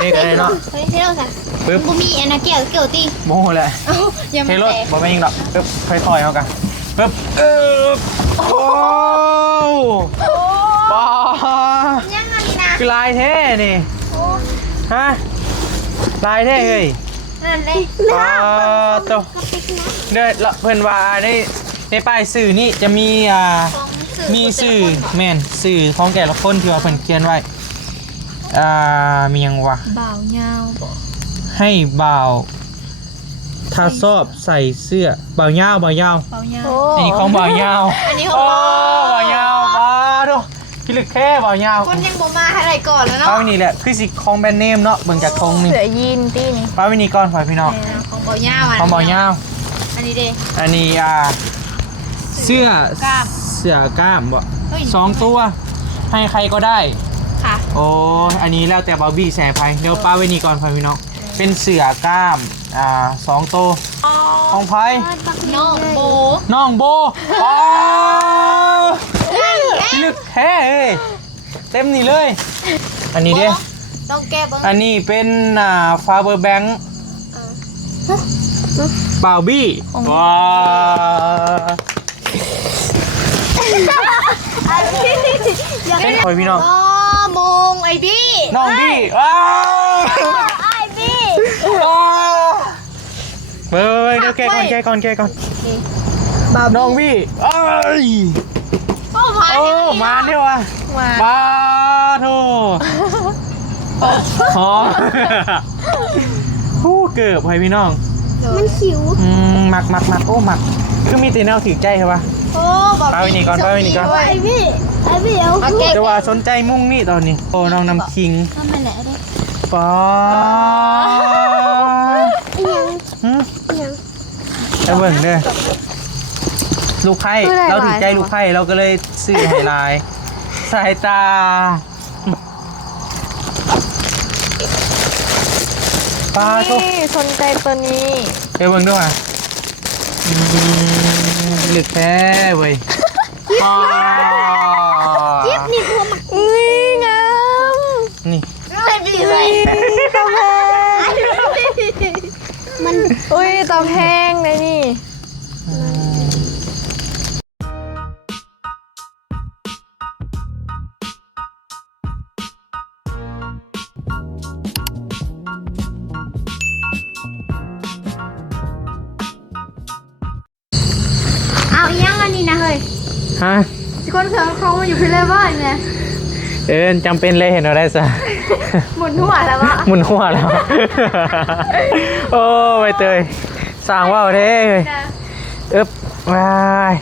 เอกอะไรเนาะเฮ้ยเท่าสักปึ๊บมีอันนั้นเกี่ยวตีโมโหเลยยังไม่ รถบ่ไม่ยิงหรอกปึ๊บค่อยๆเอากันปึ๊บโอ้ป้ายังอันนี้นะ คือลายเท่นี่ฮะลายเท่เฮ้ยนั่นเลยตัวเด้อเพิ่นว่าในป้ายสื่อนี่จะมีมีสื่อแม่นสื่อของแต่ละคนที่ว่าเพิ่นเขียนไว้มียังวะบ่าวเงาให้บ่าวถ้าชอบใส่เสื้อบ่าวยาวอันนี้ของบ่าวยาวอันนี้ของบ่าวยาวมาดูพี่ลึกแค่บ่าวยาวคนยังบ่มาให้ไรก่อนแล้วเนาะป้าวินีแหละคือสิของแบรนด์เนมเนาะเบิ่งจากทงนี่เสื้อยีนตีนี่ป้าวินีก่อนฝ่ายพี่น้องของบ่าวยาวของบ่าวยาวอันนี้เด้อันนี้เสื้อกล้ามบ่2ตัวให้ใครก็ได้ค่ะโอ้อันนี้แล้วแต่บาร์บี้แสบไปเดี๋ยวป้าไว้นี่ก่อนพี่น้องเป็นเสือกล้าม2ตัวของไผ่น้องโบลึกแท้เต็มนี่เลยอันนี้เด้ต้องแก้บ้างอันนี้เป็นฟาเบอร์แบงค์บาร์บี้ว้าเป็นคอยพี่น้องมงไอบี้น้องบี้ว้าวไอบี้เดี๋ยวแกก่อนน้องบี้โอ้มาเนี่ยวะมาโถหอมผู้เกิดให้พี่น้องมันขิวหมักโอ้หมักคือมีตีแนวถือใจใช่ปะป้าวินีก่อนไอบี้จะว่าสนใจมุ่งนี่ตอนนี้โอ้น้องน้ำคิงป้าจะเบิ่งเด้อลูกไข่เราถือใจลูกไข่เราก็เลยซื้อให้ลายสายตาป้าก็สนใจตัวนี้ไปเบิ่งด้วยหลึกแท้เว้ยเจี๊ยบนี่พวกงามนี่ไม่ดีเลยมันตอแพงเลยนี่เอายังอันนี้นะเฮ้ยฮะคนเขินเขาอยู่ที่เลเวลเนี่ยจำเป็นเลยเห็นอะไรซะหมุนหัวแล้ววะหมุนหัวแล้วโอ้ใบเตยสั่งว่าวเด้มา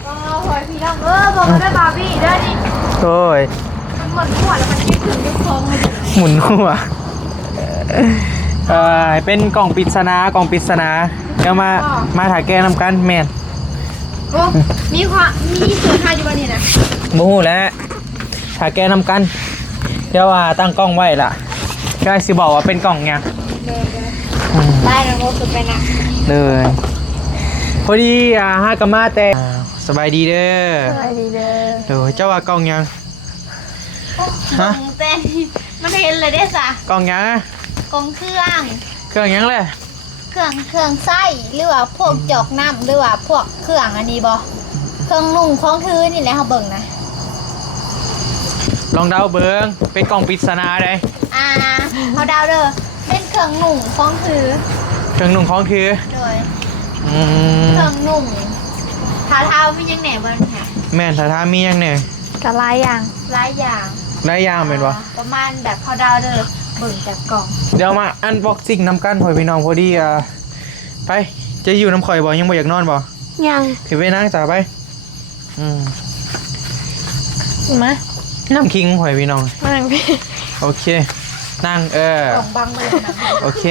โอ้ยพี่น้องบอกได้บาร์บี้ได้ดิโอ้ยมันหมุนหัวแล้วมันยิ่งถึงยิ่งพองเลยหมุนหัวเป็นกล่องปริศนาเดี๋ยวมาถ่ายแกนำกันแมนโอ้มีเสือทายอยู่วันนี้นะโมโหแล้วถ่ายแกนำกันเดี๋ยวว่าตั้งกล้องไว้ล่ะก็สิบอกว่าเป็นกล่องไงได้แล้วก็สุดไปนะเลยพอดีฮากามาแต่สบายดีเด้อเดี๋ยวเจ้าว่ากล่องยังฮะมันเห็นเลยได้สะกล่องยังกล่องเครื่องยังเลยเครื่องไส้หรือว่าพวกจอกน้ำหรือว่าพวกเครื่องอันนี้บ่เครื่องนุ่งของถือนี่แหละเขาเบิ่งนะลองเดาเบิ่งเป็นกล่องปริศนาเลยเขาเดาเด้อเป็นเครื่องนุ่งของถือโดยเครื่องนุ่งเท้ามียังแหน่บ้างค่ะแม่นท้ามียังแหน่ก็หลายอย่างเป็นวะประมาณแบบเขาเดาเด้อเบิ่งจากกล่องเดี๋ยวมาอันบ็อกซิ่งนำกันพ่อพี่น้องพอดีไปจะอยู่น้ำข่อยบ่ยังบ่อยากนอนบ่ยังถือไปนั่งจ่าไปมาน้ำคิงพ่อพี่น้องนั่งพี่โอเคนั่งกล่องบังเลยนะโอเค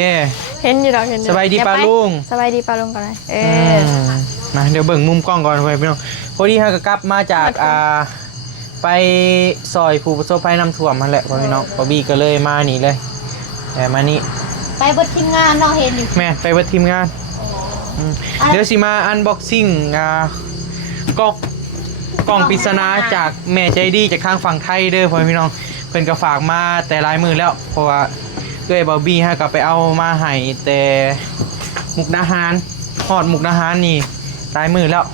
เห็นอยู่ดอกสบายดีปลาลุงสบายดีปลาลุงก่อนเลยมาเดี๋ยวเบิ่งมุมกล้องก่อนพ่อพี่น้องพอดีฮะก็กลับมาจากไปซอยผู้ประสบภัยน้ำท่วมมาแหละพ่อพี่น้องบอบบี้ก็เลยมานี่เลยแต่มานี่ไปเบิดทีมงานเราเห็นอยู่แม่ไปเบิดทีมงานเดี๋ยวสิมาอันบ็อกซิ่งกล่องปริศนาจากแม่ใจดีจากทางฝั่งไทยเด้อพ่อพี่น้องเพิ่นก็ฝากมาแต่หลายมือแล้วเพราะว่า เอ้ยบอบบี้ฮะกลับไปเอามาให้แต่มุกดาหารฮอดมุกดาหารนี่ตายมือแล้ว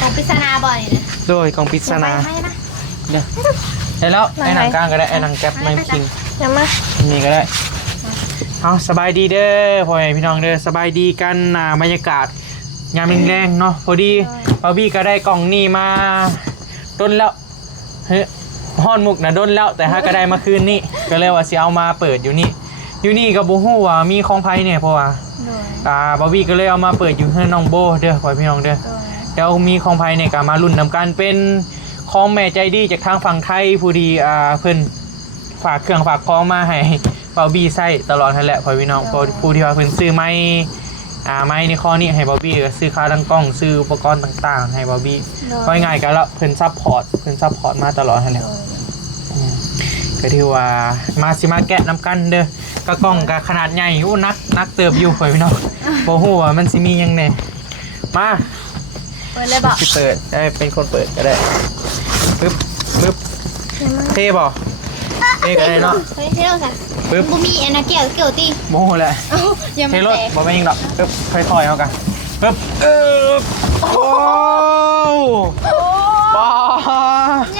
ของปริศนาบ่อยนะ โดยกองปริศนา ให้นะ เดี๋ยวได้แล้วไอ้หนังกลางก็ได้ไอ้หนังแก๊ปไม่คิง ยังมา นี่ก็ได้เอาสบายดีเด้อพ่อแม่พี่น้องเด้อสบายดีกันบรรยากาศยามแรงๆเนาะพอดีบอบบี้ก็ได้กล่องนี่มาต้นแล้วเฮ้ยฮอนมุกนะด้นแล้วแต่ถ้าก็ได้มาคืนนี่ก็เลยว่าสิเอามาเปิดอยู่นี่กับบูฮู้ว่ามีของไพ่เนี่ยเพราะว่า โดย บอบบี้ก็เลยเอามาเปิดอยู่ให้น้องโบเด้อพ่อพี่น้องเด้อ โดย เดี๋ยวมีของไพ่เนี่ยก็มารุ่นนำกันเป็นของแม่ใจดีจากทางฝั่งไทยผู้ดีเพิ่นฝากเครื่องฝากของมาให้บอบบี้ใส่ตลอดนั่นแหละพ่อพี่น้องผู้ที่ว่าเพิ่นซื้อไม้ในข้อนี้ให้บอบบี้ก็ซื้อค่าตั้งกล้องซื้ออุปกรณ์ต่างๆให้บอบบี้ก็ง่ายๆกันแล้วเพิ่นซัพพอร์ตมาตลอดนั่นแหละก็ถือว่ามาแกะนำกันเด้อกระกล้องกับขนาดใหญ่อู้นักเติบอยู่พ่อพี่น้องบ่ฮู้ว่ามันสิมีหยังแน่มา เปิดเลยบอก ที่เปิดได้เป็นคนเปิดก็ได้ปึ๊บเท่บ่เท่ก็ได้เนาะ เฮ้ยเท่ากัน ปึ๊บ บุมีอันนะเกี่ยวตี โมโหแหละ เอ้ายัง เท่ ไม่ รถ แตก บ่เป็นยังดอกปึ๊บค่อยๆเอากันปึ๊บโอ้ป้า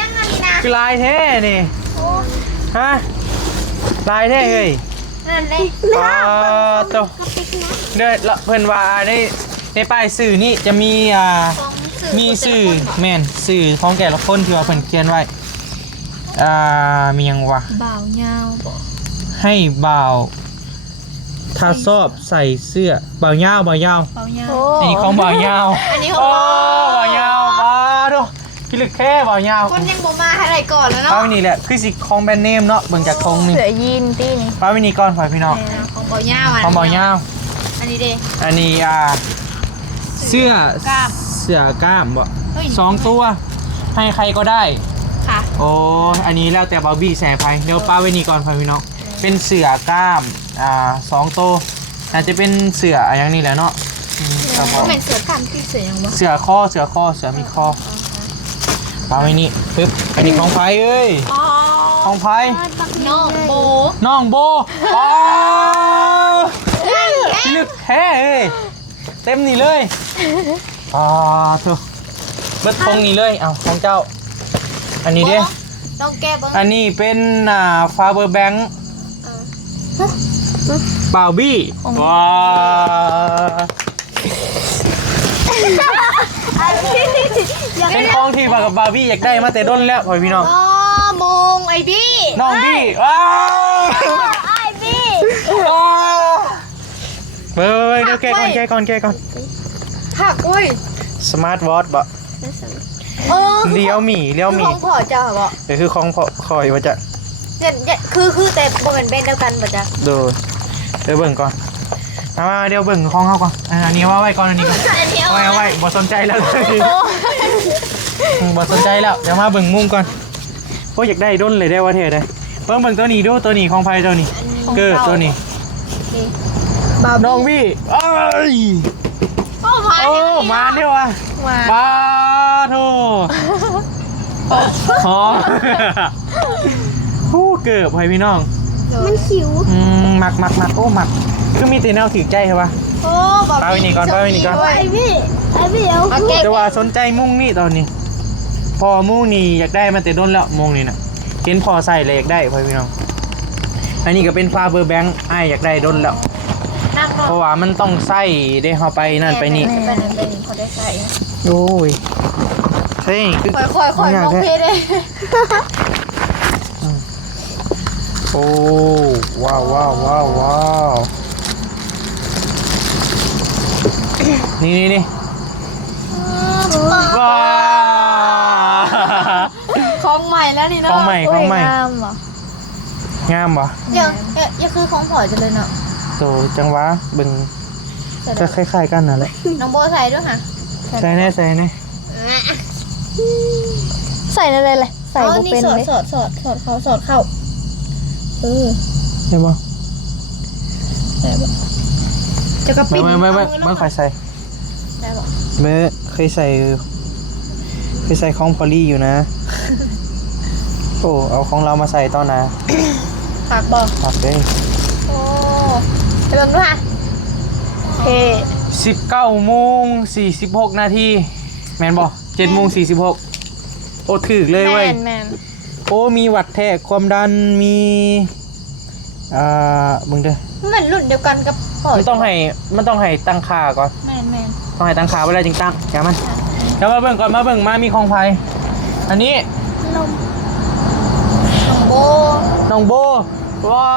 ยังไงนะ คือลายเท่นี่ โอ้ ฮะลายเท่เฮ้ย นั่นเลย ป้าโตเด้อละเพิ่นว่าในป้ายสื่อนี่จะมีมีสื่อแม่นสื่อของแต่ละคนที่ว่าเพิ่นเขียนไว้มีหยังวะ บ่าวยาวบอก ให้บ่าวถ้าชอบใส่เสื้อบ่าวยาว บ่าวยาว อันนี้ของบ่าวยาว อันนี้ของ บ่าวยาวบ้าดูพี่ลึกแค่บ่าวยาว คนยังบ่มาให้ไรก่อนแล้วเนาะ ป้าวินี่แหละคือสิของแบรนด์เนมเนาะเบิ่งจากธงนี่ เสือยีนตีนี่ ป้าวินี่ก่อนฝ่ายพี่น้อง ของบ่าวยาวอ่ะ ของบ่าวยาว อันนี้เด้ อันนี้เสื้อกล้ามบ่ เฮ้ย 2ตัวให้ใครก็ได้ ค่ะ โอ้อันนี้แล้วแต่บาร์บี้แสบไปเดี๋ยวป้าไว้นี่ก่อนพี่น้องเป็นเสือกล้าม2ตัวอาจจะเป็นเสืออย่างนี้แหละเนาะครับผม เป็นเสือกันที่เสือยังวะ เสือมีคอป้าไว้นี่ปึ๊บอันนี้ของไผ่เอ้ยของไผ่ น้องโบ น้องโบป้าลึกแท้เอ้ยเต็มนี่เลยเถอะเบิดทงนี่เลยเอาของเจ้าอันนี้เด้ ต้องแก้บ้าง อันนี้เป็นฟาเบอร์แบงค์บาวบี้ว้าเป็นของที่บากับบาร์บี้อยากได้มาแต่ด้นแล้วพ่อพี่น้อง อ๋อมงไอบี้ น้องบี้ว้าว ไอบี้ เฮ้ยเดี๋ยวแกก่อนหักอุ้ย สมาร์ทวอทบ่ เลี้ยวหมี่ ของพ่อเจ้าเหรอ เดี๋ยวคือของพ่อคอยว่าจะ เนี่ยคือแต่บ่เหมือนเป็นเดียวกันป่ะจ๊ะ เดี๋ยวเบิ่งก่อนมาเดี๋ยวเบิ่งของเขาก่อนอันนี้ว่าไว้ก่อนอันนี้ก่อนเอาไว้บ่สนใจแล้วเลยบ่สนใจแล้วเดี๋ยวมาเบิ่งมุมก่อนโอ้อยากได้ด้นเลยได้ว่าเท่ได้เบิ่งตัวนี้ดูตัวนี้ของไพ่ตัวนี้เกิดตัวนี้น้องพี่เอ้ย โอ้มา โอ้มาเนี่ยวะบ้าโธ่หอมผู้เกิดไพ่พี่น้อง มันคิว มักโอ้มักคือมีตีแนวถือใจใช่ปะ โอ้บอก ป้าไว้นี่ก่อน ไอบี้เอา แต่ว่าสนใจมุ่งนี่ตอนนี้ พอมุ่งนี่อยากได้มาแต่ด้นแล้วมุ่งนี่นะเห็นพอใส่เลยอยากได้พ่อพี่น้องอันนี้ก็เป็นฟาเบอร์แบงค์ไออยากได้ด้นแล้ว นัก เพราะว่ามันต้องใส่ได้เข้าไปนั่นไปนี่ เป็นเขาได้ใส่ โอ้ยใช่คือ ค่อยมองเพศเลย โอ้ว้าวนี่ว้า ของใหม่แล้วนี่เนาะ ของใหม่ งามเหรอง ามวะ ยังคือของพ่อจะเลยเนาะ โตจังวะเบิ่งก็คล้ายๆกันนั่นแหละ น้องโบใส่ด้วยค่ะ ใส่แน่ ใส่อะไรเลยใส่บ่เป็นเลย สอดเข้าใช่ปะ จะกระปิ้น ไม่ค่อยใส่ ได้ปะ เมื่อเคยใส่ของพอลลี่อยู่นะ โอ้เอาของเรามาใส่ตอนไหน ไป ผักบ่ ผักเลย โอ้ไปเบิ่งดูค่ะ เท่ 19:46 นาทีแม่นบ่7:46โอ้ถึกเลยเว้ย แมน โอ้มีหวัดแทกความดันมีมึงเด้อ มันรุ่นเดียวกันกับพ่อ มันต้องให้ตั้งค่าก่อน แม่น ต้องให้ตั้งค่าไว้แล้วจึงตั้งแกมันเดี๋ยวมาเบิ่งก่อนมาเบิ่งมามีของไผอันนี้ นมโบ น้องโบว้า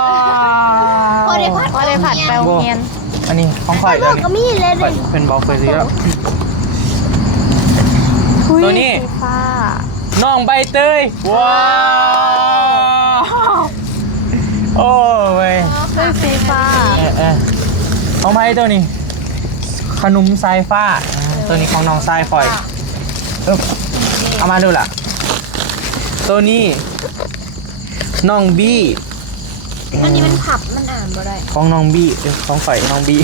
ว พอได้ผัด พอได้ผัดแปลวเนียน อันนี้ของข่อย พ่ เดี๋ อ ยวนี้ ก็มีเลย ข่อยเป็นบอกเคยสิแล้ว ตัวนี้ สีฟ้า น้องใบเตยว้าวโอ้เว้ย เป็นสีฟ้า ของไผตัวนี้ขนมสายฟ้าตัวนี้ของน้องสายข่อยเอามาดูล่ะตัวนี้น้องบี้ อันนี้มันผับมันอ่านบ่ได้ ของน้องบี้ของข่อยน้องบี้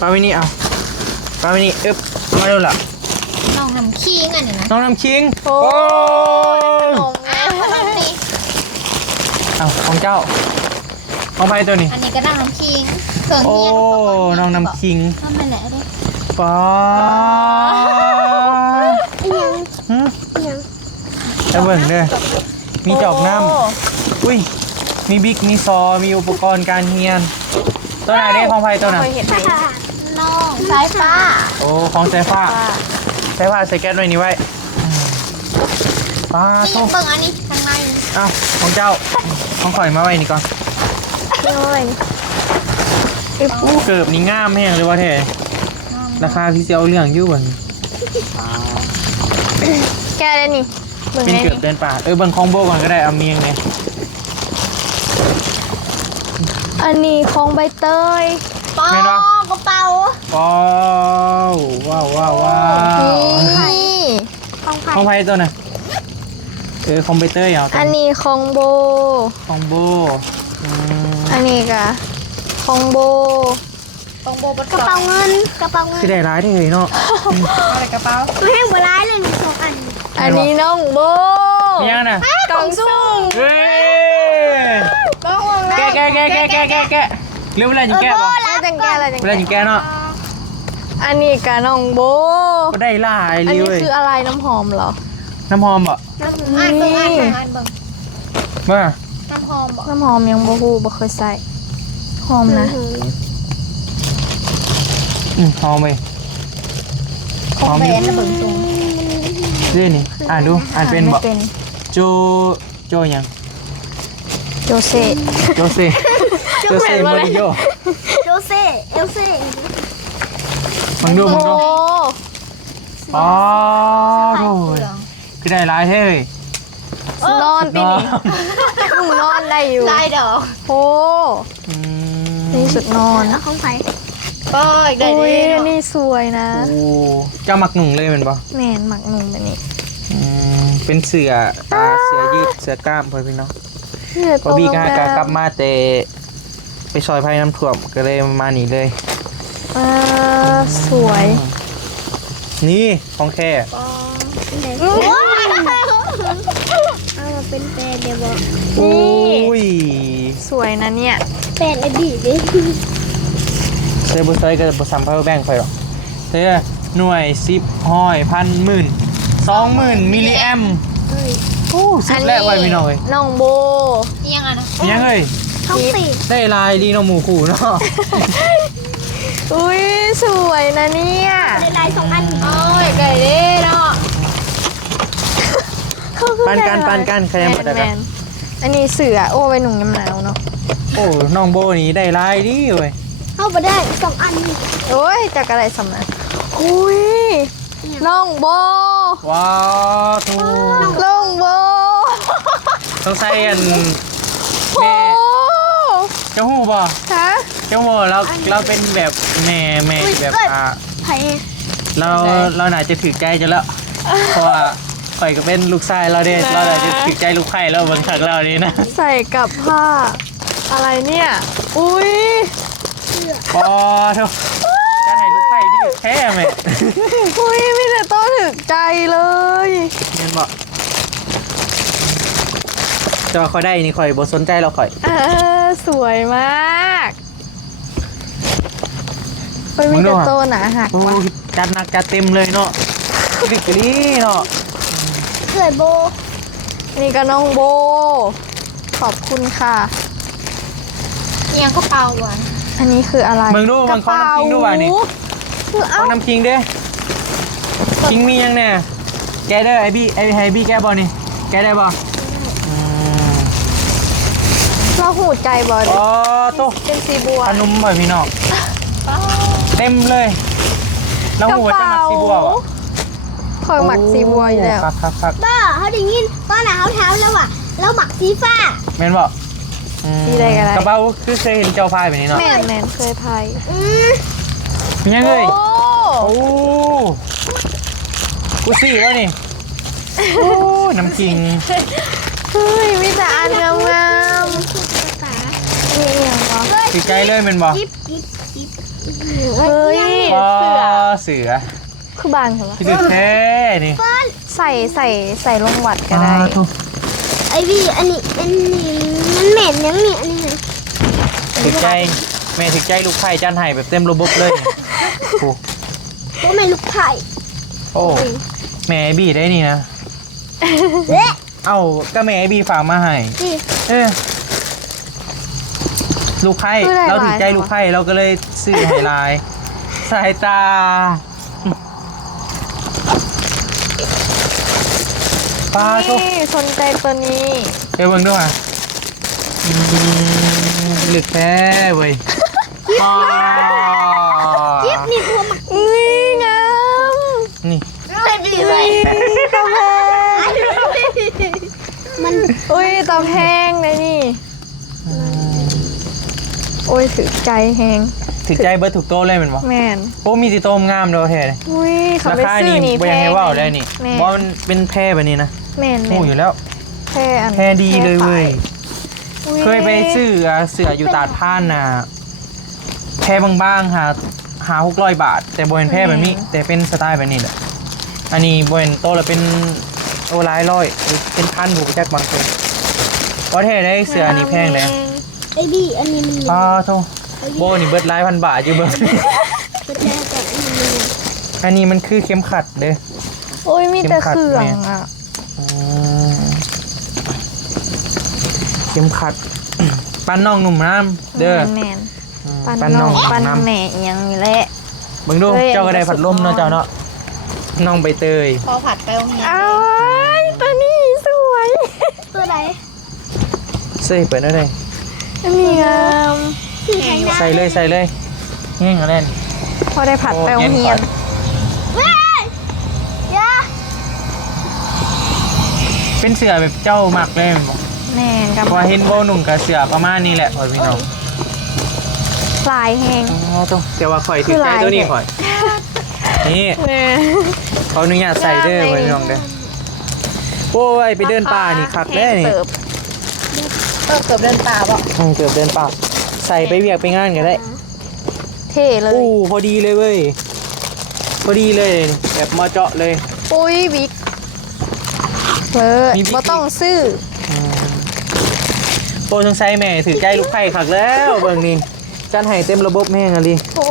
ปาวินี่เอาปาวินี่มาดูล่ะ น้องน้ำขี้งอันนี้นะ น้องน้ำคิง โอ้ ย นมแม่ อันนี้ เอาของเจ้าของไผตัวนี้ อันนี้ก็น้องน้ำขี้เครื่อง โอ้ เฮียน น้องน้ำคิง ทำไมแหละเด้ ป้า ยัง หืม ยัง จะเบิ่งเด้อมีจอกน้ำอุ้ยมีบิ๊กมีซอมีอุปกรณ์การเรียนตัวไหนได้ของไผตัวไหน เคยเห็นไหม น้องสายฟ้า โอ้ของสายฟ้าสายฟ้าใส่แก๊สไว้นี่ไว้ป้า นี่ โต เบิ่งอันนี้ข้างใน อ้าวของเจ้าของข่อยมาไว้นี่ก่อน พี่อ้อย อู้เกิบนี่งามแห้งเลยว่าแท้ราคาพี่เสียวเรื่องอยู่บ่ แกได้นี่เบิ่ง เป็น ได้ เกิบ นี่ เดินป่าเบิ่งคอมโบก่อนก็ได้เอาเมียงเนี่ย อันนี้ของใบเตย ปอกระเป๋า ว้าวว้าวว้าวว้าว นี่ ของไผ่ ของไผตัวน่ะคอมพิวเตอร์เอาตัว อันนี้ของโบ ของโบอืม อันนี้กะของโบ ของโบกระเป๋าเงินกระเป๋าเงิน คือได้ร้ายที่เลยเนาะ อะไรกระเป๋าไม่ให้บ่ร้ายเลยมีสองอัน อันนี้น้องโบ เนี่ยน่ะ กล่องซุ่ม เฮ้ย บ้องวง แกะเรื่องเวลาจิงแกะป่ะ แล้วจังแกอะไรจัง เวลาจิงแกะเนาะ อันนี้กะน้องโบ ก็ได้หลาย อัน เล นี้ ย คืออะไรน้ำหอมเหรอ น้ำหอมบ่ อ่านเบิ่งอ่านเบิ่งอ่านเบิ่ง มา น้ำหอมบ่ น้ำหอมยังบ่ฮู้บ่เคยใส่หอมนะ หอมไป ของแบรนด์นะเบิ่งตรง เรื่องนี้อ่านดูอ่านเป็นบ่ ไม่เป็น โจยัง โจเซ โจเซ่โจเซ่มาริโย โรเซ่เอลเซ่ มึงดู โอ้ อ๋อโอ้ยคือได้ร้ายเฮ้ย นอนปีนี้หนุ่มนอนได้อยู่ ลายดอก โอ้นี่สุดนอน แล้วของไผ่ก็อีกได้ อุ้ย เนาะ นี่สวยนะ โอ้เจ้ามักหนุ่งเลยเป็นปะ แม่นหมักหนุ่มแบบนี้ เป็นเสือเสือยืดเสือกล้ามเพื่อนพี่น้อง นี่เลย พอบีกากลับมาแต่ไปซอยไผ่น้ำท่วมก็เลยมาหนีเลย สวย นี่ของแค่ เอามาเป็นแฟนเดี๋ยวบอก โอ้ย สวยนะเนี่ย แฟนไอ้บีดิ เซบุไซก็จะซัมเพอร์แบงค์ไปหรอกเธอหน่วย10ห้อยพันหมื่น20,000มิลลิแอมโอ้สุดแรกไว้พี่น้องเอ้ย น้องโบ ยังไงนะ ยังเอ้ย ท้องสี ได้ลายดีเน้องหมูขู่เนาะ อุ้ยสวยนะเนี่ย ลายสองอันโอ้ยไก่เด้เนาะ ปันกันใครยังหมด แม อ่ะ นอันนี้เสือโอ้ไปหนุ่มยำหนาวเนาะ โอ้น้องโบนี่ได้ลายดีเว้ย เข้าไปได้สองอัน โอ้ยจากอะไรสำนักอุ้ยน้องโบ ว้าวทู น้องโบ ต้องใส่อัน โอ้ แม่เจ้าหูบ่ ฮะ เจ้าหูเราเป็นแบบแม่แบบไผ่ เราน่าจะถือใจจะแล้วเพราะว่าข่อยก็เป็นลูกชายเราเด้เราน่าจะถือใจลูกไข่เราเบิ่งถักเรานี่นะ ใส่กับผ้า อะไรเนี่ยอุ้ย พอเถอะจะให้ลูกไข่พี่แท้ไหม อุ้ยมีแต่ต้องถึกใจเลย เงินบ่ แต่ว่าคอยได้นี่คอยบ่สนใจเราคอย สวยมากไปมีกระโตหนาหัก โอ้ ว่ะ จัดหนักจัดเต็มเลยเนาะดิกรีเนาะ เขื่อนโบ นี่ก็น้องโบ ขอบคุณค่ะ ยังก็เปล่าหวาน อันนี้คืออะไร มึงดูมันขอน้ำคิงดูว่านี่ คือ ข เอา อน้ำคิงเด้คิงมียังแน่แกเด้อไอบี้ไอบี้แกบ่นี่แกได้บ่ เราหูใจบอล อ๋อโต เป็นสีบัว ขนมบ่พี่น้องเต็มเลยแล้วหัวจะมักสีบัวบ่ คอยหมักสีบัวอยู่แล้ว ครับ บ้าเขาได้ยินตอนไหนเขาถามแล้วว่าเราหมักสีฟ้า แม่นบ่ สีใดกัน กระเป๋าคือเคยเห็นเจ้าพายแบบนี้เนาะ แม่นเคยพาย เป็นยังไง โอ้ โอ้กูสี่แล้วนี่โอ้น้ำคิง เฮ้ยมีแต่อันงามๆนี่อย่างวะ ติดใจเลยแม่นบ่ จิ๊บ เฮ้ย ปอ เสือ เสือ คือบางเหรอ ที่ดึกแท้นี่ ใส่ลงหวัดก็ได้ ไอพี่อันนี้มันเหม็นยังนี่อันนี้ ถึกใจแม่ถึกใจลูกไผ่จานไห่แบบเต็มระบบเลยโอ้ ก็ไม่ลูกไผ่ โอ้แม่ไอ้บีได้นี่นะ เอ้าก็แม่ไอ้บีฝากมาให้ นี่ เออลูกไผ่เราถึกใจลูกไผ่เราก็เลยซื้อให้ลายสายตาปลาโต นี่สนใจตัวนี้ เดี๋ยวเบิ่งด้วยอ่ะลึกแท้เว้ยอ๋อ จิ๊บนี่พวกหมัก นี่งาม นี่ ไม่ดีเลย ตะแพง มัน อุ้ยตะแพงเลยนี่โอ้ยถือใจแหง ถึกใจเบิร์ดถูกโตเลยแมันบ่ แมน โอ้มีสิโตมงามเด้อแท้เลย อุ้ยเขา รา ไป คา ซื้ นี่ อนี่ บ่ แพ ยัง ง ให้ว่าวได้นี่ แม บ่ น มันเป็นแพร่แบบนี้นะ แมน โอ้อยู่แล้ว แพงอัน แพร่ดีเลยเว้ย อุ๊ เคยไปซื้อเสืออยู่ตาดผ่านน่ะแพร่บางๆหา600 บาท แต่บ่เป็นแพร่แบบนี้ แต่เป็นสไตล์แบบนี้แหละอันนี้บ่เป็นโตแล้วเป็นโตหลายร้อยหรือเป็นพันผู้จักบางคนก็แท้ได้เสืออันนี้แพงเลย ไอพี่อันนี้มัน ป้าโตโบนี่เบิดหลายพันบาทอยู่เบิด เป็นแค่ก่อนอันนี้ อันนี้มันคือเข็มขัดเด้อ โอ้ยมีแต่เครื่องอ่ะ อืมเข็มขัด ปั้นน้องหนุ่มน้ำเด้อ แมน อืม ปันน้องปัน น้ำ แม่อิหยังนี่แหละ เบิ่งดู เฮ้ย เจ้าก็ได้ผัดลมเนาะเจ้าเนาะน้องใบเตย พอผัดไปโรงเรียน อ้าวตัวนี้สวย ตัวไหน เซ่เปิดได้เลย นี่งาม สีไหนนะ ใส่เลยแห้งเอาแน่น พอได้ผัดไปโรงเรียน เว้ยยา เป็นเสือแบบเจ้ามักเลยแม่นบ่ แม่นกับ พอเห็นโบหนุ่มกับเสือประมาณนี้แหละพ่อพี่น้อง ลายแหง อ๋อต้องแต่ว่าข่อยถือใจตัวนี้ข่อยนี่ แม่ ขออนุญาตใส่เด้อพ่อพี่น้องเด้อโอ้ยไปเดินป่านี่คักแน่นี่ เสิร์ฟ เกือบเดินป่าบ่ เกือบเดินป่าใส่ไปเวียกไปงานก็ได้ เท่เลย อู้พอดีเลยเว้ยพอดีเลยแบบเหมาะเจาะเลย อุ้ยบิ๊กเลิศ มีบิ๊ก บ่ต้องซื้อ โปรสงสัยแม่ถือใจลูกไผ่ขักแล้วเบิ่งนี่จันไห้เต็มระบบแม่งอะลิ โอ้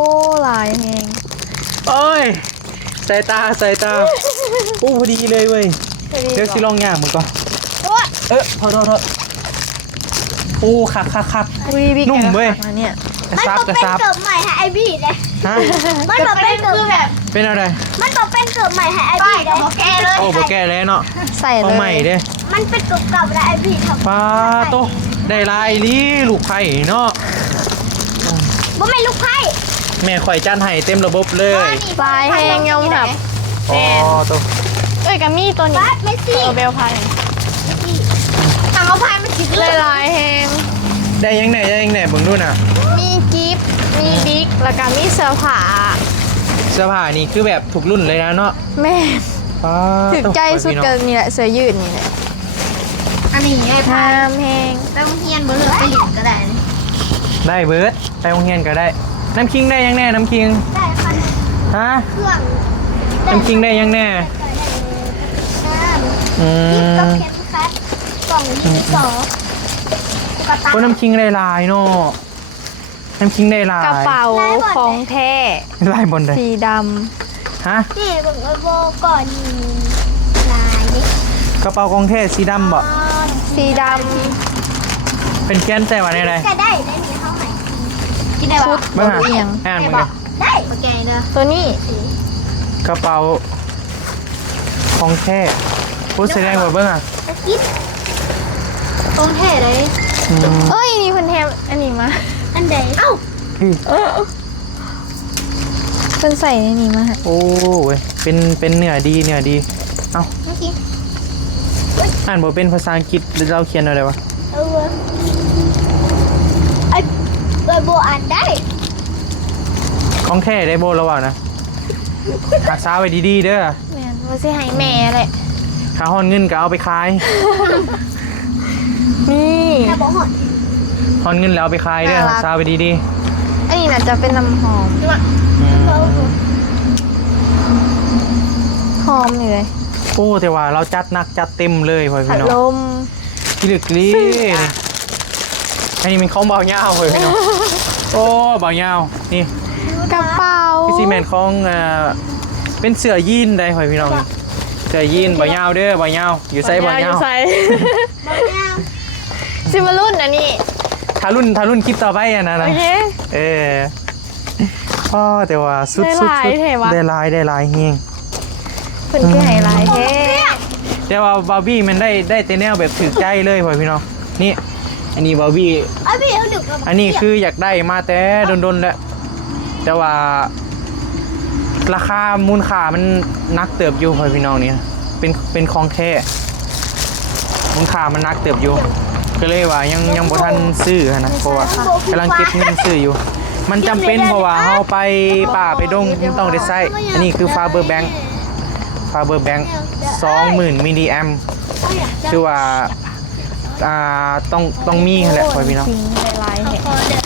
ลายแหง โอ้ยสายตาอู้พอดีเลยเว้ยเดี๋ยวสิลองย่างมึงก่อนโทษอู้คัก อุ้ยบิ๊ก นุ่มเว้ย มาเนี่ย กระ มัน ซับ บอก กระ เป็น ซับ เกิดใหม่ให้ไอบี้เลย ฮะ มันบอกเป็นเกิดแบบ เป็นอะไร มันบอกเป็นเกิดใหม่ให้ไอบี้เลยแกเลย โอ้บ่แก้แล้วเนาะ ใส่เล เอา ย ใหม่เด้ มันเป็นเกิดเก่าแล้วไอบี้ทำ ปลาโตได้ลายลีลูกไผ่เนาะ บ่ไม่ลูกไพ่ แม่ข่อยจันไห้เต็มระบบเลย ลายแหงยอมแบบ อ๋อโต เอ้ยกัมี่ตัวนี้ บัสเมสซี่ เบลพาย ทางเอาพายมันคิดเลย ลายแหง ได้ยังไหนเบิ่งดูน่ะ มีกิฟต์มีบิ๊กแล้วก็มีเสื้อผ้า เสื้อผ้านี่คือแบบถูกรุ่นเลยนะเนาะ แม่ ปลา ถึกใจสุดกันนี่แหละเสื้อยืดนี่แหละ อันนี้ไอ้พาย งามแหง ไปโรงเรียนบ่เหลือไปหลินก็ได้ ได้เบิร์ดไปโรงเรียนก็ได้ น้ำคิงได้ยังแน่น้ำคิง ได้คัน ฮะ เครื่อง น้ำคิงได้ยังแน่ น้ำ อื กิ๊บกับ ม เข็มขัดโต กล่องที่สองกระตา โอ้น้ำคิงได้ลายเนาะน้ำคิงได้ลาย กระเป๋าของแท้ ลายบนใด สีด ฮะ นี่ผมเอาโบก่อนลายนี่ กระเป๋ากองเทศสีดำบ่ ำสีด เป็นแกนใส่มาในอะไร ก็ได้ได้มีเท่าไหร่กินได้ ำชุ ปะ ด บ้าง เอียง อ่าน ได้ มา ปะได้โอเคเด้อ ตัวนี้ กระเป๋าของแท้พูดแสดงว่าเบิ้งอ่ะ กินตรงแท้เลย อืม เอ้ยนี่เพิ่นแทมอันนี้มา อันใดเอ้า พี่ เพิ่นใส่ในนี้มาให้ โอ้ยเป็นเนื้อดีเอ้า เมื่อกี้ อ่านบ่เป็นภาษาอังกฤษหรือเราเขียนอะไรวะ เออไอ้โบอ่านได้ ของแท้ได้โบแล้วว่านะรักษาไว้ดีๆเด้อ แม่นว่าสิให้แม่แหละ ถ้าฮอนเงินก็เอาไปขาย นี่ ถ้าบอกหอด ฮอนเงินแล้วเอาไปขายเด้อ น่ารัก รักษาไว้ดี อันนี้น่าจะเป็นน้ำหอม ๆอืม หอมนี่เลย โอ้แต่ว่าเราจัดหนักจัดเต็มเลยพ่อ พั พี่ ด น้อง ลม กิลึกลีนี่อันนี้มันของเบาเงาพ่อพี่น้องโอ้เบาเงานี่ กระเป๋า พี่ซีแมนของเป็นเสื้อยีนได้พ่อพี่น้องเสื้อยีนเบาเงาเด้อเบาเงาอยู่ไซเบา อ เงา ยู่ใส่ บอกยัง ซิมารุ่นอันนี้ ถ้ารุ่นคลิปต่อไปอ่ะนะ โอเค เออพ่อแต่ว่าสุด ได้หลายเท่วะ ได้หลายเฮง เพิ่นคือไฮไลท์แท้ แต่ว่าบาร์บี้มันได้แต่แนวแบบถือใจเลยพ่อพี่น้องนี่อันนี้บาร์บี้ ไอ้พี่เอาดึกกับ อันนี้คืออยากได้มาแต่ดนๆแล้วแต่ว่าราคามูลค่ามันนักเติบอยู่พ่อพี่น้องเนี่ยเป็นของแท้มูลค่ามันนักเติบอยู่ก็เลยว่ายังบ่ทันซื้อหั้นนะเพราะว่ากำลังเก็บเงินซื้ออยู่ มันจำเป็นเพราะว่าเฮาไปป่าไปดงต้องได้ใช้อันนี้คือฟาเบอร์แบงค์20,000มิลลิแอมคือว่าต้องมีนั่นแหละพ่อพี่น้อง จริงไฮไลท์แท้ พอเดิน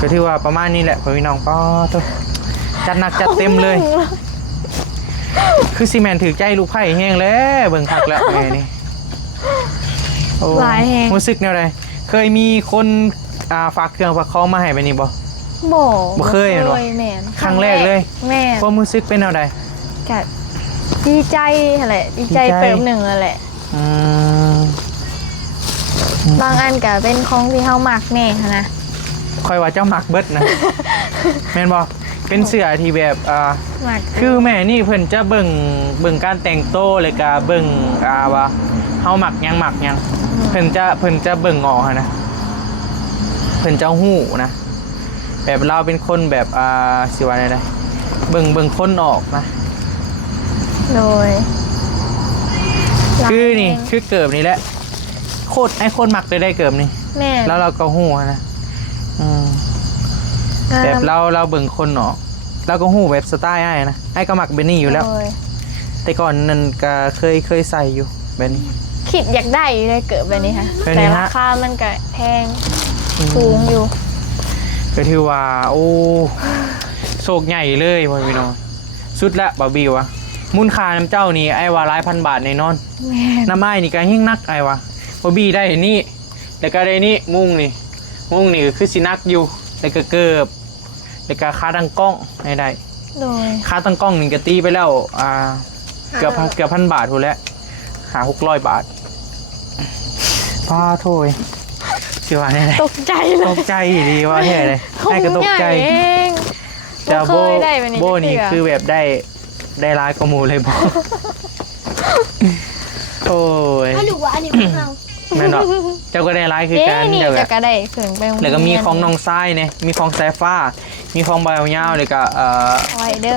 ก็ถือว่าประมาณนี้แหละพ่อพี่น้องก็จัดหนักจัดเต็มเลย คือซีแมนถือใจลูกไผ่แห้งแล้วเบิ่งคักแล้วแม่นี่โอ้ หลายแฮง รู้สึกแนวใดเคยมีคนฝากเครื่องฝากของมาให้ไปนี่บ่ บ่ เคยเหรอ แม่น ครั้งแรกเลย แม่น ความรู้สึกเป็นแนวใด ก็ดีใจแหละดีใจ ดีใจ เติมหนึ่งแล้วแหละ อืม บางอันก็เป็นของที่เฮามักแน่หั้นนะ ค่อยว่าเจ้ามักเบิดนะ แม่นบ่เป็นเสื้อที่แบบมัก คือแม่นี่เพิ่นจะเบิ่งการแต่งโตวเลยก็เบิ่งว่าเฮามักหยังเพิ่นจะเบิ่งออกหั้นนะเพิ่นจะฮู้นะแบบเราเป็นคนแบบสิว่าได้เบิ่งคนออกนะ โดย คือนี่คือเกิบนี่แหละโคตรไอ้คนมักเลยได้เกิบนี่ แม่ แล้วเราก็ฮู้นะแบบเราเบิ่งคนออกเราก็ฮู้แบบสไตล์ไอ้นะไอ้ก็มักเบนนี่อยู่แล้ว โดย แต่ก่อนนั้นก็เคยใส่อยู่แบบนี้ คิดอยากได้อยู่เลยเกิดแบบนี้ค่ะ แบบนี้ แต่ ฮะ ราคามันก็แพงสูงอยู่ ก็ถือว่าโอ้โศกใหญ่เลยพ่อพี่น้องสุดละบาร์บี้วะมูลค่าน้ำเจ้านี่ไอ้ว่า1,000 บาทแน่นอน แม่ น้ำไม้นี่ก็ยิ่งนักไอ้วะบาร์บี้ได้นี่แล้วก็ได้นี่มุ้งนี่ก็คือสินักอยู่แล้วก็เกิบแล้วก็ค่าตั้งกล้องได้ โดย ค่าตั้งกล้องนี่ก็ตีไปแล้วเกือบ1,000 บาทถูกแล้ว600 บาทป้าโทยสิว่าได้ ตกใจเลย ตกใจดีว่าแท้เลยไอ้ก็ตกใจ ถุงญ่เอง แต่ บ่ โบ เคยได้แบบนี้ โบนี่ จักเทื่ คือแบบได้ร้ายกว่าหมูเลยโบ โอ้ย ถ้าหรือว่าอันนี้ของเรา แม่นเนาะเจ้าก็ได้ร้ายคือ เอ๊ะ กัน นี่ เดี๋ยวแบ จะ บ กระได้เขิงไปโรงเรียน แล้วก็มีของน้องทรายเนี่ยมีของสายฟ้า มีของใบยาวเลยก็ไว้เด้อ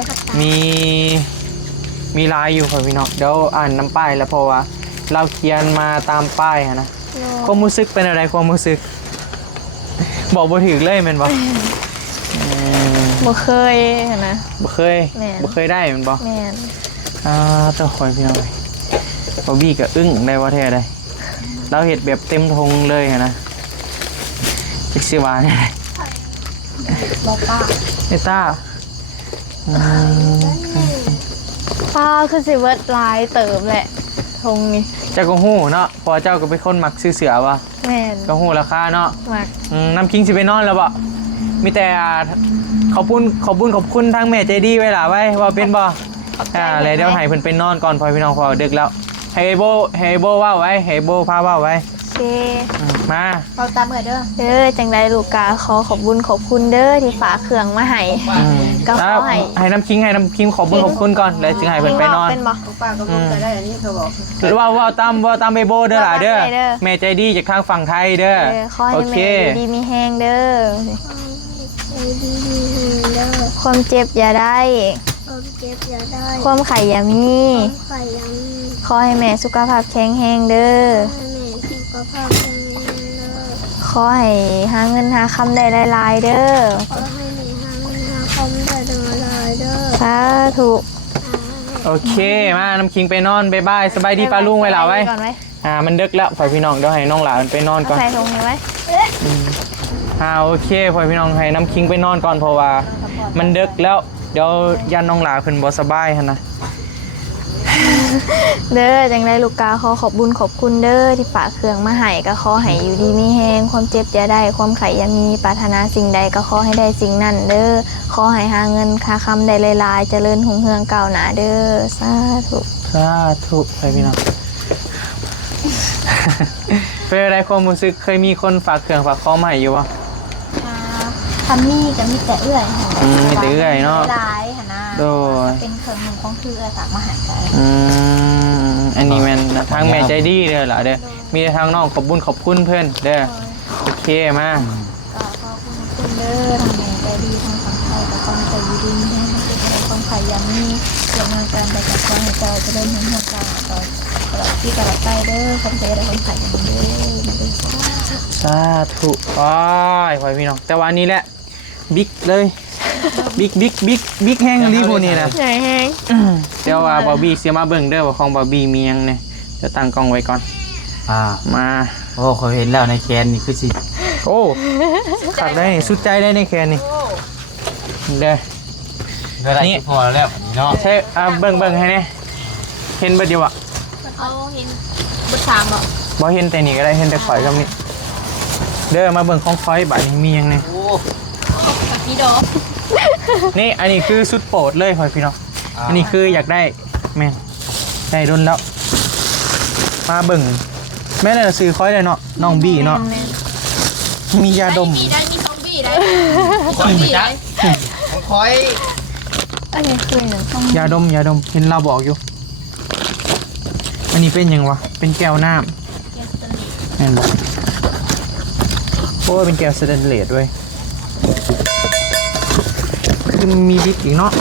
มีลายอยู่ค่ะพี่น้องเดี๋ยวอ่านน้ำป้ายแล้วเพราะว่าเราเขียนมาตามป้ายอะนะความรู้สึกเป็นอะไรความรู้สึก บอกบ่ถึงเลยแม่นบ่ บ่เคยนะ บ่เคย แม่น บ่เคยได้แม่นบ่ แม่น ตัวคอยพี่น้องบอบบี้ก็อึ้งได้ว่าแท้ได้เราเห็ดแบบเต็มทงเลยอะนะจิกซิวาเนี่ย บอกป้า เนต้า ป้าคือสิเวิร์ดลายเติบแหละธงนี่ เจ้าก็ฮู้เนาะเพอเจ้าก็เป็นคนมักซื้อเสือบ่ แม่น ก็ฮู้ราคาเนาะ มัก น้ำคิงสิไปนอนแล้วบ่มีแต่ขอบคุณทางแม่ใจดีไว้ล่ะไว้ว่าเป็นบ่แล้วเดี๋ยวให้เพิ่นไปนอนก่อนพอพี่น้องพอดึกแล้วให้โบว่าไว้ให้โบพาว่าไว้ โอเค มา เราตามเมื่อเด้อ เด้อจังไดลูกกาขอขอบคุณเด้อที่ฝากเครื่องมาให้ก็ขอให้ ให้น้ำคิงขอบคุณก่อนแล้วจึงให้เพิ่นไปนอน เป็นบ่ ป้าก็บอกจะได้อันนี้เขาบอก หรือว่าตามไปโบเด้อล่ะเด้อแม่ใจดีจากทางฝั่งไทยเด้อ ขอให้ โอเค แม่อยู่ดีมีแฮงเด้อความเจ็บอย่าได้ ความไข่อย่ามี ขอให้แม่สุขภาพแข็งแรงเด้อ ขอให้หาเงินหาคำได้หลายๆเด้อสาธุ โอเคมาน้ำคิงไปนอนบ๊ายบายสบายดีป้าลุงไว้ล่ะไว้ ก่อนไว้ มันดึกแล้วพ่อพี่น้องเดี๋ยวให้น้องหลานไปนอนก่อน ใส่ถุงนี้ไว้ โอเคพ่อพี่น้องให้น้ำคิงไปนอนก่อนเพราะว่ามันดึกแล้วเดี๋ยวยันน้องหลานเพิ่นบ่สบายหั่นนะ เด้อจังไดลูกกาขอขอบคุณเด้อที่ฝากเครื่องมาให้ก็ขอให้อยู่ดีมีแฮงความเจ็บอย่าได้ความไข่อย่ามีปรารถนาสิ่งใดก็ขอให้ได้สิ่งนั้นเด้อขอให้หาเงินค่าคำได้หลายๆเจริญหุ่งเฮืองก้าวหน้าเด้อสาธุ สาธุพ่อพี่น้อง เป็นอะไรความรู้สึกเคยมีคนฝากเครื่องฝากของมาให้อยู่บ่ ทำนี่กับมีแต่เอื้อย มีแต่เอื้อยเนาะ หลายหั่นนะ โดย เป็นเครื่องหนึ่งของคือเอื้อยฝากมาหาใจ อันนี้แม่นทางแม่ใจดีเด้อล่ะเด้อมีแต่ทางน้องขอบคุณเพิ่นเด้อโอเคมา ก็ขอบคุณเด้อทางแม่ใจดีทางสังไทยกับกองใจดีดีให้มันเป็นของไข่ยามีเกี่ยวกับการแต่กับความใจจะได้เห็นหัวใจต่อตลอดที่ตลอดไปเด้อความใจและความไข่ยามีเด้อ สาธุว้ายพ่อพี่น้องแต่ว่านี้แหละบิ๊กเลยบิ๊กแห้งรีพวกนี้นะ ใหญ่แฮง เดี๋ยวว่าบอบบี้เสียมาเบิ่งเด้อว่าของบอบบี้มียังเนี่ยจะตั้งกล้องไว้ก่อน มา โอ้เขาเห็นแล้วในแคนนี่คือสิ โอ้ขับได้นี่สุดใจได้ในแคนนี่เด้อ นี่พอแล้วเนาะ ใช่เบิ่งให้แน่เห็นเบิดเดียวอะ เอาเห็นบุษามอ่ะ บ่เห็นแต่นี่ก็ได้เห็นแต่ข่อยกับนี่เด้อมาเบิ่งของข่อยบัดนี้มียังเนี่ย โอ้ พี่ดอก นี่อันนี้คือสุดโปรดเลยพ่อพี่น้องอันนี้คืออยากได้แม่นได้ดนแล้วมาเบิ่งแม่เลยซื้อข่อยเลยเนาะน้องบี้เนาะมียาดม มีได้มีซอมบี้ได้ คอยจักของคอย อันนี้คือหนึ่ง ยาดมเห็นเราบอกอยู่ อันนี้เป็นยังวะเป็นแก้วน้ำแม่นบอกโอ้ยเป็นแก้วสแตนเลสด้วยคือมีบิ๊กอีกเนาะ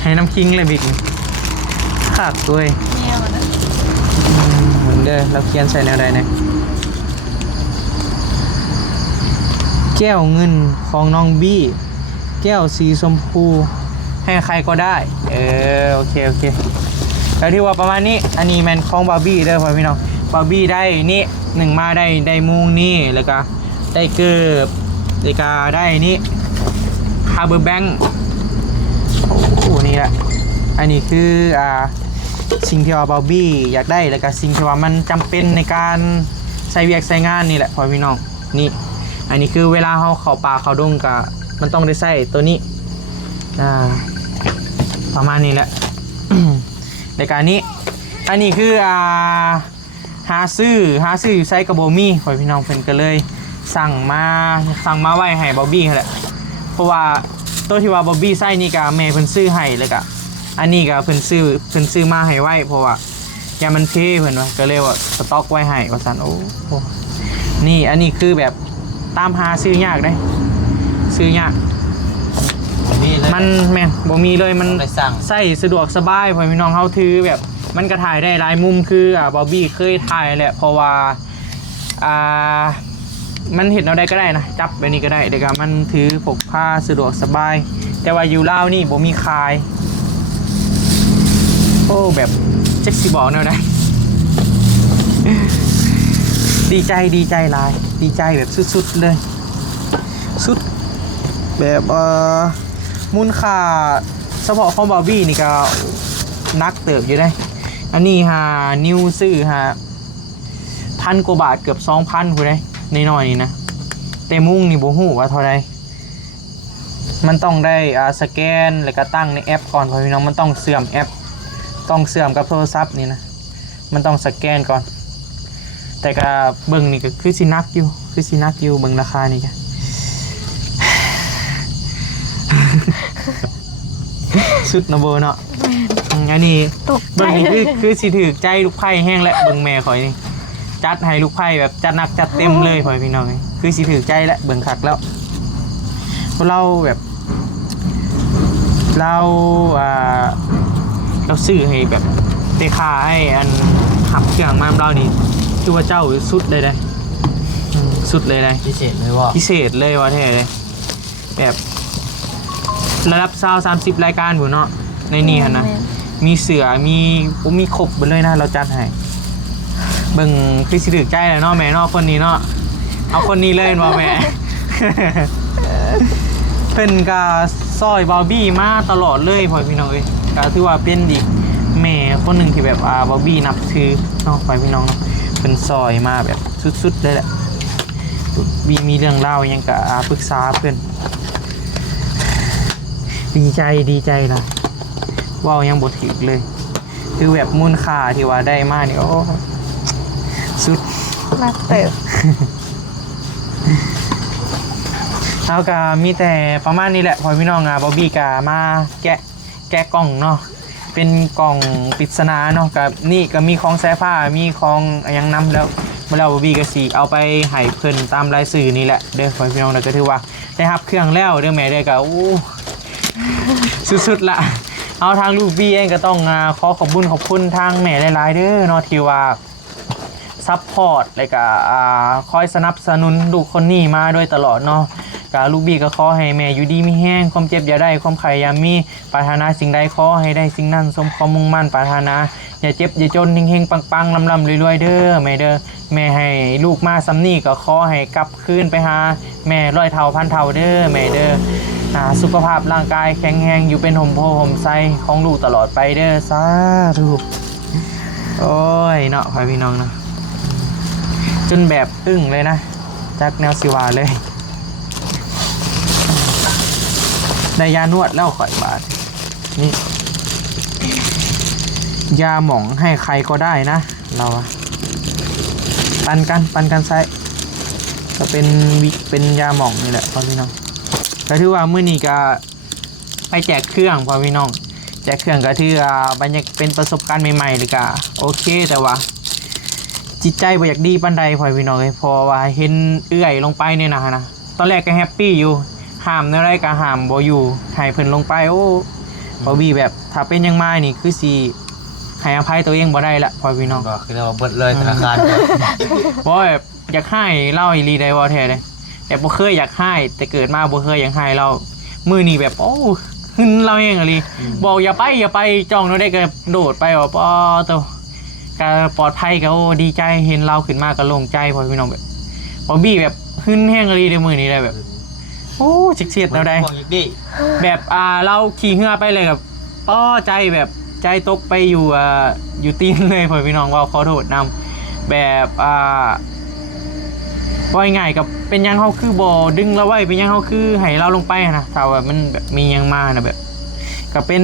ให้น้ำคิงเลยบิ๊กขาดด้วยเหมือนเดิมเราเขียนใส่แนวใดเนี่ยแก้วเงินของน้องบี้แก้วสีชมพูให้ใครก็ได้โอเคแล้วที่ว่าประมาณนี้อันนี้แมนของบาร์บี้เด้อพ่อพี่น้องบาร์บี้ได้นี่หนึ่งมาได้มุงนี่แล้วก็ได้เกือบแล้วก็ได้นี่ฮาร์เบอร์แบงค์โอ้นี่แหละอันนี้คือสิ่งที่ว่าบาร์บี้อยากได้แล้วก็สิ่งที่ว่ามันจำเป็นในการใช้เวียกใช้งานนี่แหละพ่อพี่น้องนี่อันนี้คือเวลาเขาเข้าป่าเข้าดงก็มันต้องได้ใส่ตัวนี้ประมาณนี้แหละ ในการนี้อันนี้คือหาซื้ออยู่ไซกับโบมี่ขอพี่น้องเพิ่นก็เลยสั่งมาไว้ให้บอบบี้แหละเพราะว่าตัวที่ว่าบอบบี้ไส้นี่ก็แม่เพิ่นซื้อให้เลยก็อันนี้ก็เพิ่นซื้อมาให้ไว้เพราะว่ายามันเพเพิ่นว่าก็เลยว่าสต็อกไว้ให้ว่าซั่นโอ้นี่อันนี้คือแบบตามหาซื้อยากได้ซื้อยากมันแม่นบ่มีเลยมันใส่สะดวกสบายพอพี่น้องเฮาถือแบบมันก็ถ่ายได้หลายมุมคือบอบบี้เคยถ่ายแหละเพราะว่ามันเห็นเอาได้ก็ได้นะจับแบบนี้ก็ได้เดี๋ยวก็มันถือพกพาสะดวกสบายแต่ว่าอยู่ลาวนี่บ่มีขายโอ้แบบแจ็คสิบอกแนวใด ดีใจหลายดีใจแบบสุดๆเลยสุดแบบมูลค่าเฉพาะของบาร์บี้นี่ก็นักเติบอยู่ได้ อันนี้หานิวซื้อหา1,000 กว่าบาทเกือบ 2,000ผู้ใดน้อยๆนี่นะแต่มุ้งนี่บ่ฮู้ว่าเท่าใดมันต้องได้สแกนแล้วก็ตั้งในแอปก่อนพี่น้องมันต้องเสื่อมแอปต้องเสื่อมกับโทรศัพท์นี่นะมันต้องสแกนก่อนแต่ก็เบิ่งนี่ก็คือสินักอยู่เบิ่งราคานี่ก็ สุดนะโบเนาะอันนี้ ตกใจ เบิ่งนี่ เลย คือสิถือใจลูกไผ่แห้งและเบิ่งแม่ข่อยนี่จัดให้ลูกไผ่แบบจัดหนักจัดเต็มเลยพ่อพี่น้องคือสิถือใจและเบิ่งคักแล้วเราแบบเราซื้อให้แบบเตค่าให้อันขับเครื่องมาเรานี่คือว่าเจ้าสุดเลยได้สุดเลยได้ พิเศษเลยว่า พิเศษเลยว่าแท้เลยแบบระดับ30 รายการอยู่เนาะในนี่ฮะนะมีเสือมีครบหมดเลยนะเราจัดให้เบิ่งคือสิถือใจเลยเนาะแม่เนาะคนนี้เนาะเอาคนนี้เลยว่าแม่ เพิ่นก็ซอยบาร์บี้มาตลอดเลยพ่อพี่น้องเอ้ยก็ถือว่าเป็นอีกแม่คนหนึ่งที่แบบบาร์บี้นับถือเนาะพ่อพี่น้องเนาะเพิ่นซอยมาแบบสุดๆเลยแหละมีเรื่องเล่ายังก็ปรึกษาเพิ่นดีใจล่ะว้าวยังบ่ถึกเลยคือแบบมูลค่าที่ว่าได้มานี่โอ้สุด รักเติบ เอาก็มีแต่ประมาณนี้แหละพอพี่น้องบอบบี้กามาแกะกล่องเนาะเป็นกล่องปริศนาเนาะกับนี่ก็มีของแซ่ผ้ามีของยังนำแล้วเมื่อเราบอบบี้ก็สีเอาไปให้เพิ่นตามรายสื่อนี่แหละเด้อพอพี่น้องก็ถือว่าได้รับเครื่องแล้วเด้อแม่เด้อก็โอ้สุดๆละเอาทางลูกบี้เองก็ต้องขอบคุณทางแม่หลายๆเด้อเนาะที่ว่าซัพพอร์ตแล้วก็คอยสนับสนุนลูกคนนี้มาโดยตลอดเนาะกาลูกบี้ก็ขอให้แม่อยู่ดีมีแห้งความเจ็บอย่าได้ความไข่อย่ามีปรารถนาสิ่งใดขอให้ได้สิ่งนั้นสมความมุ่งมั่นปรารถนาอย่าเจ็บอย่าจนเฮงๆปังๆลำๆรวยๆเด้อแม่เด้อแม่ให้ลูกมาซ้ำนี่ก็ขอให้กลับคืนไปหาแม่ร้อยเท่าพันเท่าเด้อแม่เด้อสุขภาพร่างกายแข็งแรงอยู่เป็นห่มโพห่มไส้ของลูกตลอดไปเด้อสาธุโอ้ยเนาะพี่น้องเนาะจนแบบอึ้งเลยนะจากแนวสิวาเลยได้ยานวดแล้วข่อยบาทนี่ยาหมองให้ใครก็ได้นะเราปันกันใช้ก็เป็นยาหมองนี่แหละพ่อพี่น้องก็ถือว่ามื้อนี้ก็ไปแจกเครื่องพ่อพี่น้องแจกเครื่องก็ถือบันเป็นประสบการณ์ใหม่ๆเลยก็โอเคแต่ว่าจิตใจบ่อยากดีปานใดพ่อพี่น้องเลยพอว่าเห็นเอื้อยลงไปเนี่ยนะตอนแรกก็แฮปปี้อยู่ห้ามอะไรก็ห้ามบ่อยู่ให้เพิ่นลงไปโอ้บอบี้แบบถ้าเป็นยังมานี่คือสิให้อภัยตัวเองบ่ได้ละพ่อพี่น้องก็คือเราเบิดเลยธนาคาร บ่แบบอยากให้เล่าอีหลีได้บ่แท้เลยแต่บ่เคยอยากให้แต่เกิดมาบ่เคยอยากให้เรามื้อนี้แบบโอ้หึนเราเองอีหลีบอกอย่าไปจ้องเราได้ก็โดดไปว่าปอตัวก็ปลอดภัยก็โอ้ดีใจเห็นเราขึ้นมาก็โล่งใจพ่อพี่น้องแบบบอบี้แบบหึนแห้งอีหลีในมื้อนี้ได้แบบโอ้เฉียดๆแล้วได้แบบเราขี่เหือไปเลยกับป้อใจแบบใจตกไปอยู่ตีนเลยพ่อพี่น้องว่าขอโทษนำแบบว่าง่ายกับเป็นยังเขาคือบ่ดึงเราไว้เป็นยังเขาคือให้เราลงไปนะถ้าว่ามันแบบมียังมานะแบบก็เป็น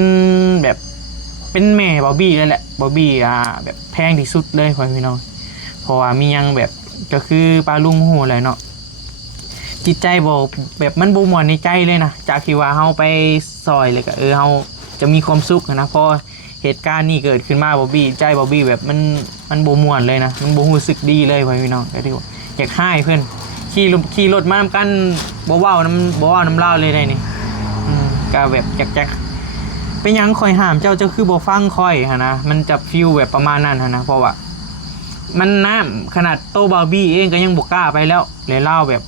แบบเป็นแม่บอบบี้เลยแหละบอบบี้แบบแพงที่สุดเลยพ่อพี่น้องเพราะว่ามียังแบบก็คือปลาลุงหูอะไรเนาะจิตใจบอกแบบมันบูมวนในใจเลยนะจากที่ว่าเขาไปซอยเลยก็เขาจะมีความสุขนะพอเหตุการณ์นี้เกิดขึ้นมาบอบบี้ใจบอบบี้แบบมันบูมวนเลยนะมันบูรู้สึกดีเลยพี่น้องก็ที่ว่าอยากให้เพื่อนขี่รถมานำกันบ่ว้าวน้ำเล่าเลยได้นี่ก็แบบอยากจะเป็นยังคอยห้ามเจ้าคือบ่ฟังคอยนะมันจะฟิลแบบประมาณนั้นนะเพราะว่ามันน้ำขนาดโตบาร์บี้เองก็ยังบ่กล้าไปแล้วเลยเล่าแบบ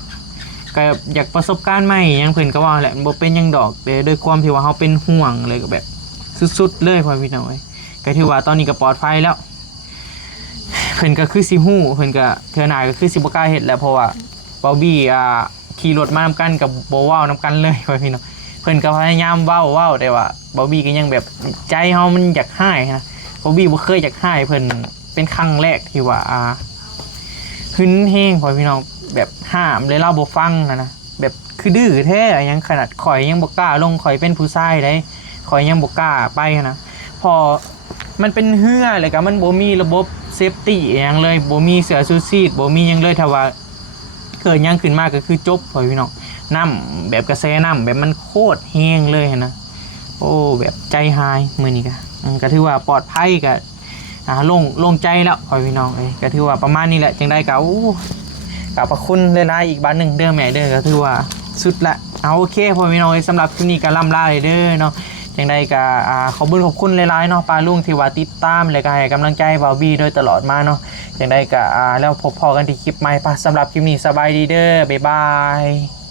ก็อยากประสบการณ์ใหม่ยังเพิ่นก็ว่าแหละบ่เป็นยังดอกด้วยความที่ว่าเขาเป็นห่วงเลยก็แบบสุดๆเลยพ่อพี่น้องก็ถือว่าตอนนี้ก็ปลอดภัยแล้วเพิ่นก็คือสิฮู้เพิ่นก็เทื่อหน้าก็คือสิบ่กล้าเฮ็ดแล้วเพราะว่าบาร์บี้ขี่รถมานำกันกับบ่ว้าวนำกันเลยพ่อพี่น้องเพิ่นก็พยายามเว้าแต่ว่าบาร์บี้ก็ยังแบบใจเฮามันอยากให้นะ บ่บี้บ่เคยอยากให้เพิ่นเป็นครั้งแรกที่ว่าหึนแฮงพ่อพี่น้องแบบห้ามเลยเล่าบ่ฟังนะแบบคือดื้อแท้ยังขนาดข่อยยังบ่กล้าลงข่อยเป็นผู้ชายได้ข่อยยังบ่กล้าไปนะพอมันเป็นเหือเลยก็มันบ่มีระบบเซฟตี้หยังเลยบ่มีเสื้อชูชีพบ่มีหยังเลยถ้าว่าเกิดหยังขึ้นมาก็คือจบพ่อพี่น้องน้ำแบบกระแสน้ำแบบมันโคตรแห้งเลยนะโอ้แบบใจหายมื้อนี้ก็ถือว่าปลอดภัยก็โล่งใจแล้วพ่อพี่น้องก็ถือว่าประมาณนี้แหละจังได้ก็ขอบพระคุณเลยนะอีกบ้านหนึ่งเด้อแม่เด้อก็ถือว่าสุดละเอาโอเคพ่อพี่น้องสำหรับที่นี่ก็ล่ำลาเลยเด้อเนาะจังได้ก็ขอบคุณหลายๆเนาะปาลุงที่ว่าติดตามและก็ให้กำลังใจบ่าวบี้โดยตลอดมาเนาะจังได้ก็แล้วพบพอกันที่คลิปใหม่ป่ะสำหรับคลิปนี้สบายดีเด้อบ๊ายบาย